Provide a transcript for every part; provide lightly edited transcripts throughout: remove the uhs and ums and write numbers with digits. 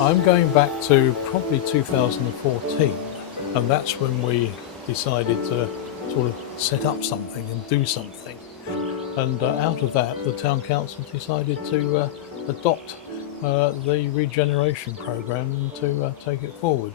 I'm going back to probably 2014, and that's when we decided to sort of set up something and do something. And out of that, the town council decided to adopt the regeneration program and to take it forward.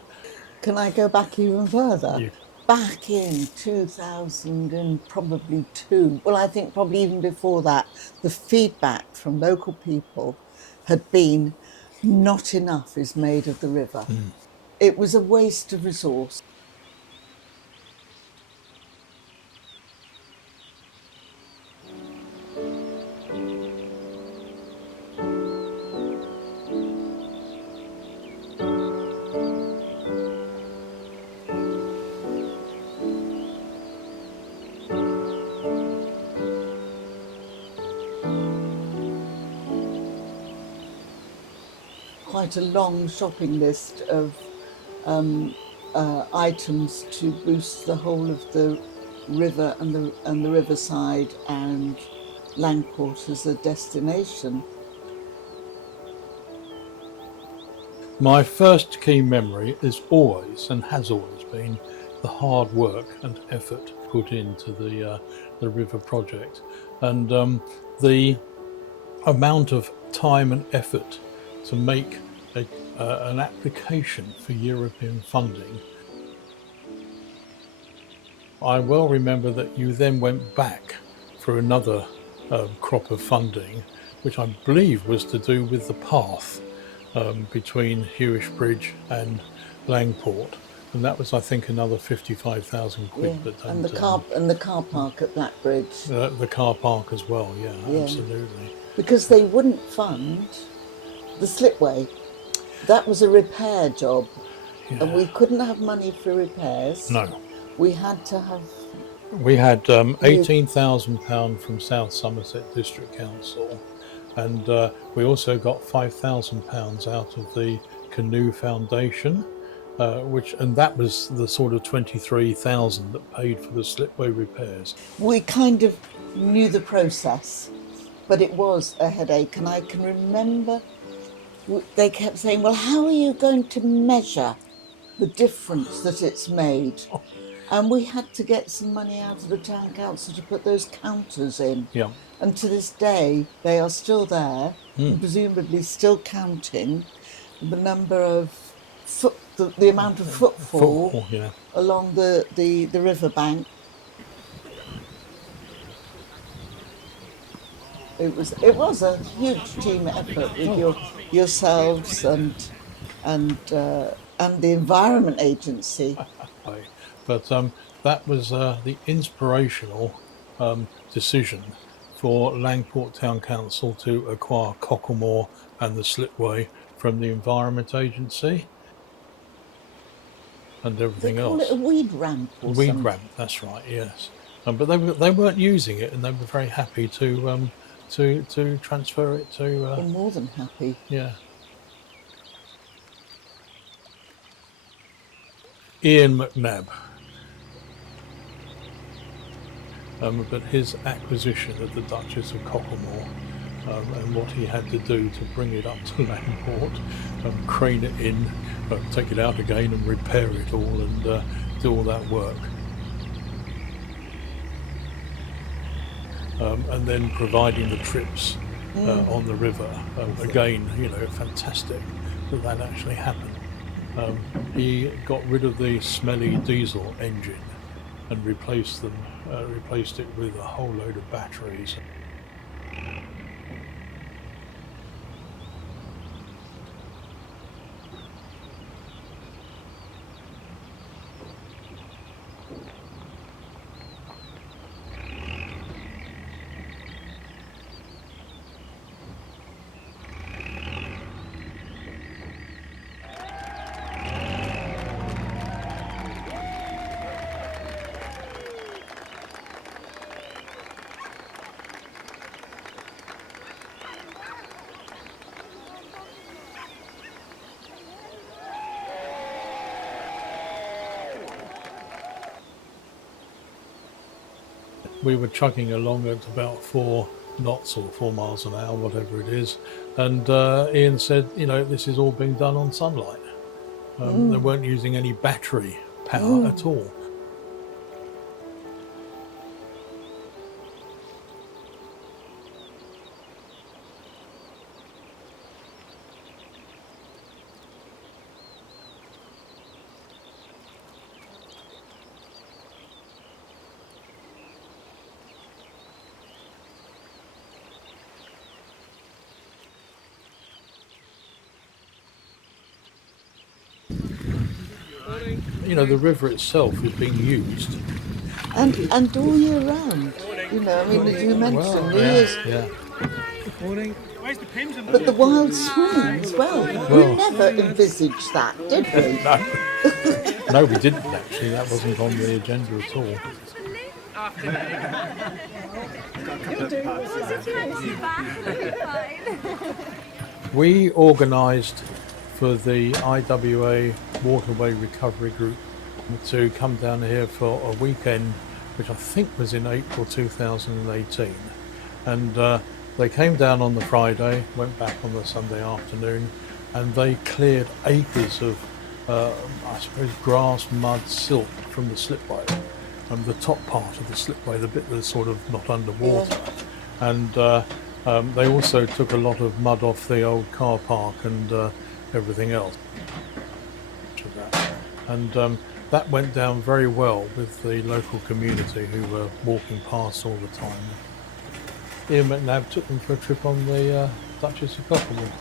Can I go back even further? You, Back in 2000 and probably two, well, I think probably even before that, the feedback from local people had been not enough is made of the river. It was a waste of resource. Quite a long shopping list of items to boost the whole of the river and the riverside and Langport as a destination. my first key memory is always and has always been the hard work and effort put into the river project, and the amount of time and effort to make an application for European funding. I well remember that you then went back for another crop of funding, which I believe was to do with the path between Hewish Bridge and Langport, and that was, I think, another 55,000 quid. Yeah, But and don't the car park at Blackbridge. the car park as well. Yeah, Yeah, absolutely. because they wouldn't fund the slipway. That was a repair job, and Yeah, we couldn't have money for repairs. no. We had to have We had you. £18,000 from South Somerset District Council, and we also got £5,000 out of the Canoe Foundation, and that was the sort of 23,000 that paid for the slipway repairs. We kind of knew the process, but it was a headache. And I can remember they kept saying, well, how are you going to measure the difference that it's made? And we had to get some money out of the town council to put those counters in. Yeah. And to this day, they are still there, and presumably still counting the number of the amount of footfall Yeah. along the riverbank. It was a huge team effort with yourselves and the Environment Agency. But that was the inspirational decision for Langport Town Council to acquire Cocklemore and the slipway from the Environment Agency and They everything call it else. a weed ramp or Weed something. ramp, that's right, yes. But they weren't using it, and they were very happy to transfer it to We're more than happy. yeah. Ian McNabb. But his acquisition of the Duchess of Cocklemore and what he had to do to bring it up to Langport, crane it in, take it out again and repair it all and do all that work. And then providing the trips on the river. Again, fantastic that actually happened. He got rid of the smelly diesel engine and replaced it with a whole load of batteries. We were chugging along at about 4 knots or 4 miles an hour, whatever it is. And Ian said, this is all being done on sunlight. They weren't using any battery power at all. The river itself is being used. And all year round. As you mentioned, New Year's. Yeah. Morning. Where's the pins and But the wild swimming as well. We never envisaged that, did we? No, we didn't actually. That wasn't on the agenda at all. We organised for the IWA Waterway Recovery Group to come down here for a weekend, which I think was in April 2018. And they came down on the Friday, went back on the Sunday afternoon, and they cleared acres of, I suppose, grass, mud, silt from the slipway. The top part of the slipway, the bit that's sort of not underwater. Yeah. And they also took a lot of mud off the old car park and everything else. And that went down very well with the local community who were walking past all the time. Ian McNabb took them for a trip on the Duchess of Copperwood,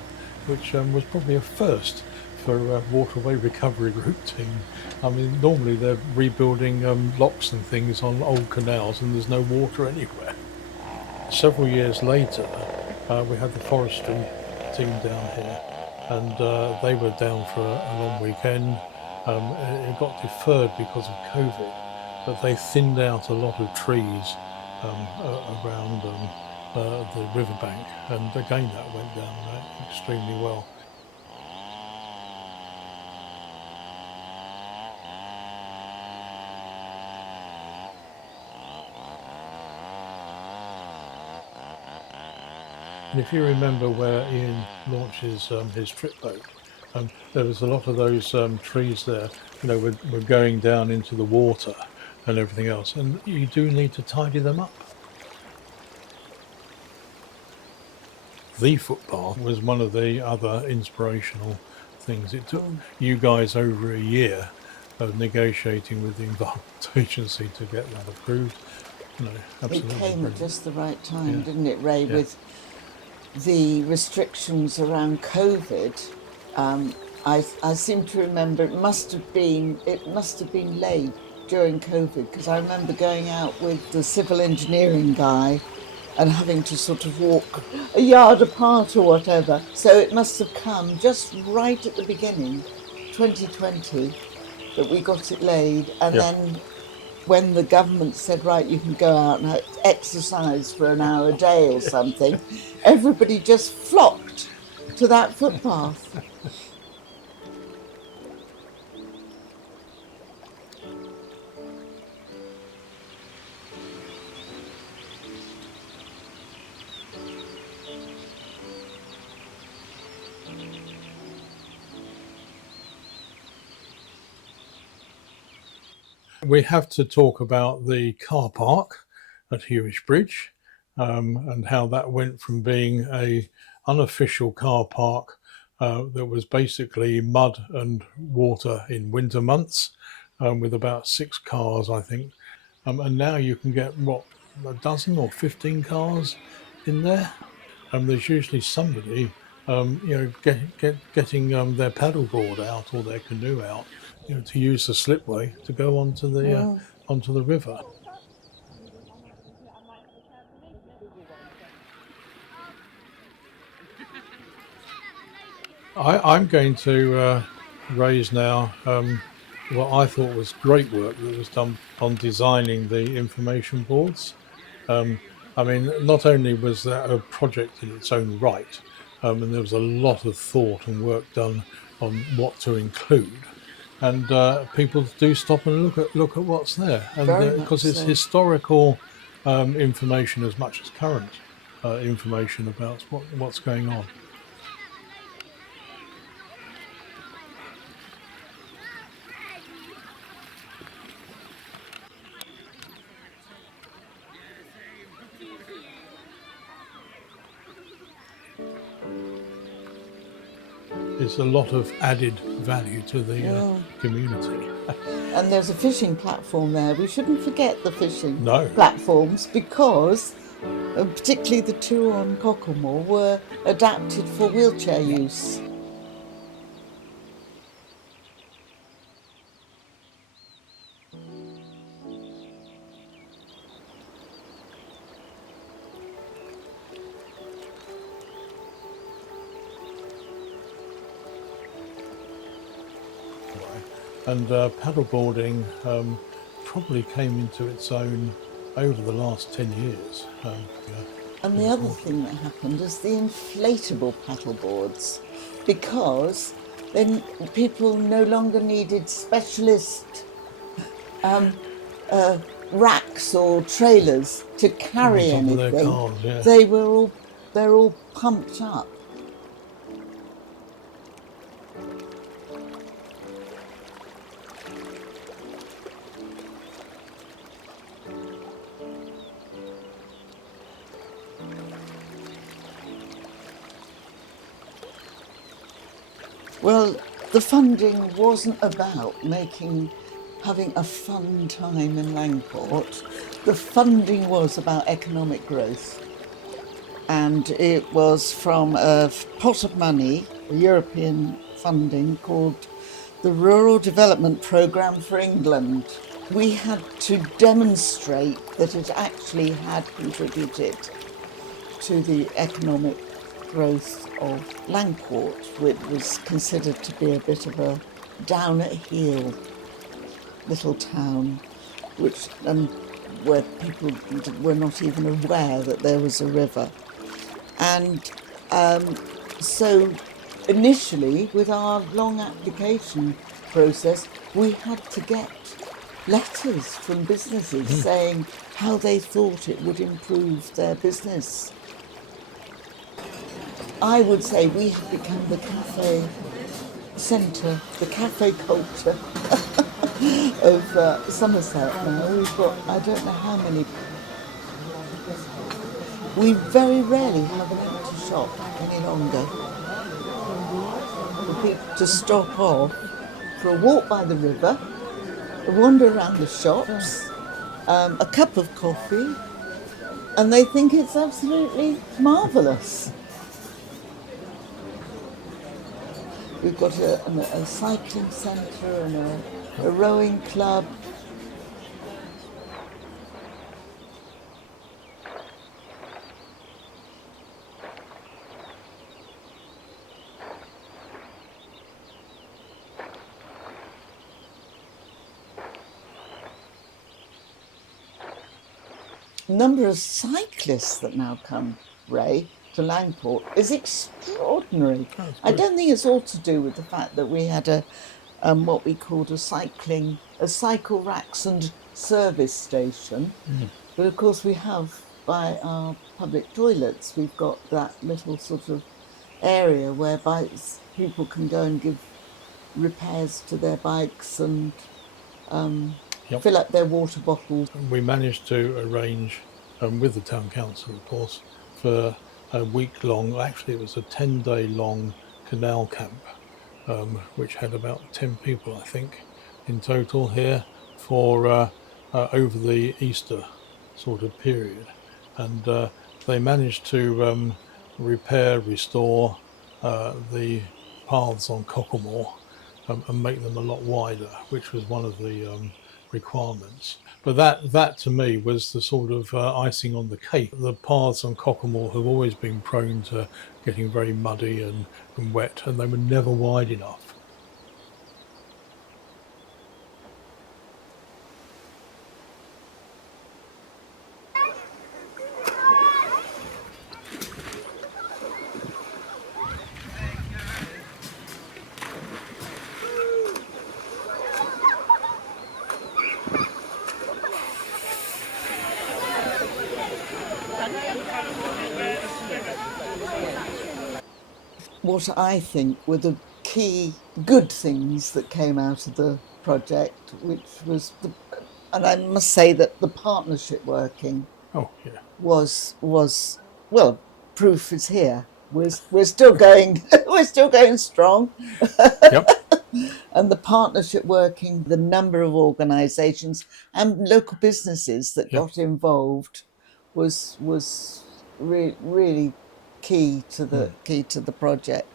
which was probably a first for a Waterway Recovery Group team. I mean, normally they're rebuilding locks and things on old canals and there's no water anywhere. Several years later, we had the forestry team down here, and they were down for a long weekend. It got deferred because of COVID, but they thinned out a lot of trees around the riverbank, and again that went down extremely well. And if you remember where Ian launches his trip boat, there was a lot of those trees there, were going down into the water and everything else, and you do need to tidy them up. The footpath was one of the other inspirational things. It took you guys over a year of negotiating with the Environment Agency to get that approved. Absolutely. It came at just the right time, didn't it, Ray, with the restrictions around COVID. I seem to remember it must have been laid during COVID, because I remember going out with the civil engineering guy and having to sort of walk a yard apart or whatever. So it must have come just right at the beginning, 2020, that we got it laid. And then when the government said, right, you can go out and exercise for an hour a day or something, everybody just flocked to that footpath. We have to talk about the car park at Hewish Bridge and how that went from being a unofficial car park that was basically mud and water in winter months with about 6 cars, I think. And now you can get, a dozen or 15 cars in there. There's usually somebody, getting their paddleboard out or their canoe out, to use the slipway to go onto the river. I'm going to raise now what I thought was great work that was done on designing the information boards. I mean, not only was that a project in its own right, and there was a lot of thought and work done on what to include, and people do stop and look at what's there, and because it's historical information as much as current. information about what's going on. There's a lot of added value to the community. And there's a fishing platform there. We shouldn't forget the fishing No. platforms, because particularly the two on Cocklemore were adapted for wheelchair use. And paddleboarding probably came into its own over the last 10 years. And the other thing that happened is the inflatable paddleboards, because then people no longer needed specialist racks or trailers to carry On top of their anything. cars, yeah. They're all pumped up. Well, the funding wasn't about having a fun time in Langport. The funding was about economic growth. And it was from a pot of money, European funding, called the Rural Development Programme for England. We had to demonstrate that it actually had contributed to the economic growth of Langport, which was considered to be a bit of a down at heel little town, where people were not even aware that there was a river. And so initially, with our long application process, we had to get letters from businesses saying how they thought it would improve their business. I would say we have become the cafe centre, the cafe culture of Somerset now. We've got, I don't know how many. We very rarely have an empty shop any longer. For people to stop off for a walk by the river, a wander around the shops, a cup of coffee, and they think it's absolutely marvellous. We've got a cycling centre and a rowing club. Number of cyclists that now come, Ray, to Langport is extraordinary. I don't think it's all to do with the fact that we had what we called a cycle racks and service station. But of course we have, by our public toilets, we've got that little sort of area where people can go and give repairs to their bikes and fill up their water bottles. We managed to arrange, with the town council of course, for a week-long, actually it was a 10-day long canal camp, which had about 10 people I think in total here for over the Easter sort of period. And they managed to restore the paths on Cocklemore and make them a lot wider, which was one of the requirements. But that to me was the sort of icing on the cake. The paths on Cocklemore have always been prone to getting very muddy and wet, and they were never wide enough. what I think were the key good things that came out of the project, which was and I must say that the partnership working Oh, yeah. was well, proof is here. We're still going we're still going strong. Yep. And the partnership working, the number of organisations and local businesses that Yep. got involved was really key to the project.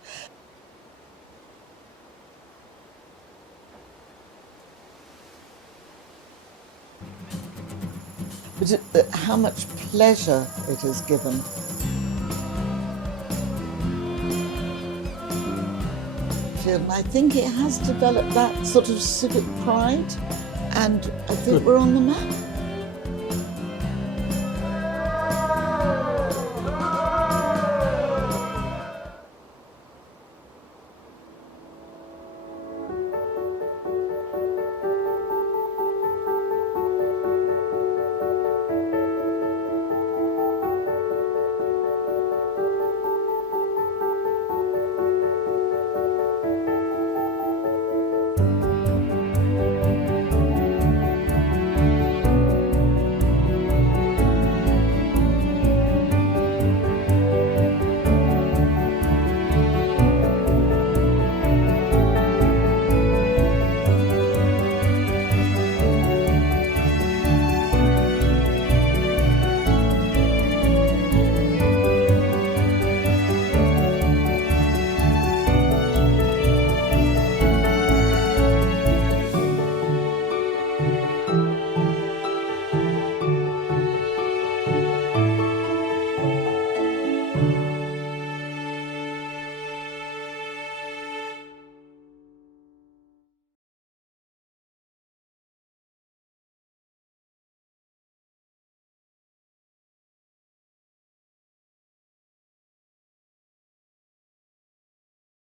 But how much pleasure it has given. And I think it has developed that sort of civic pride, and I think we're on the map.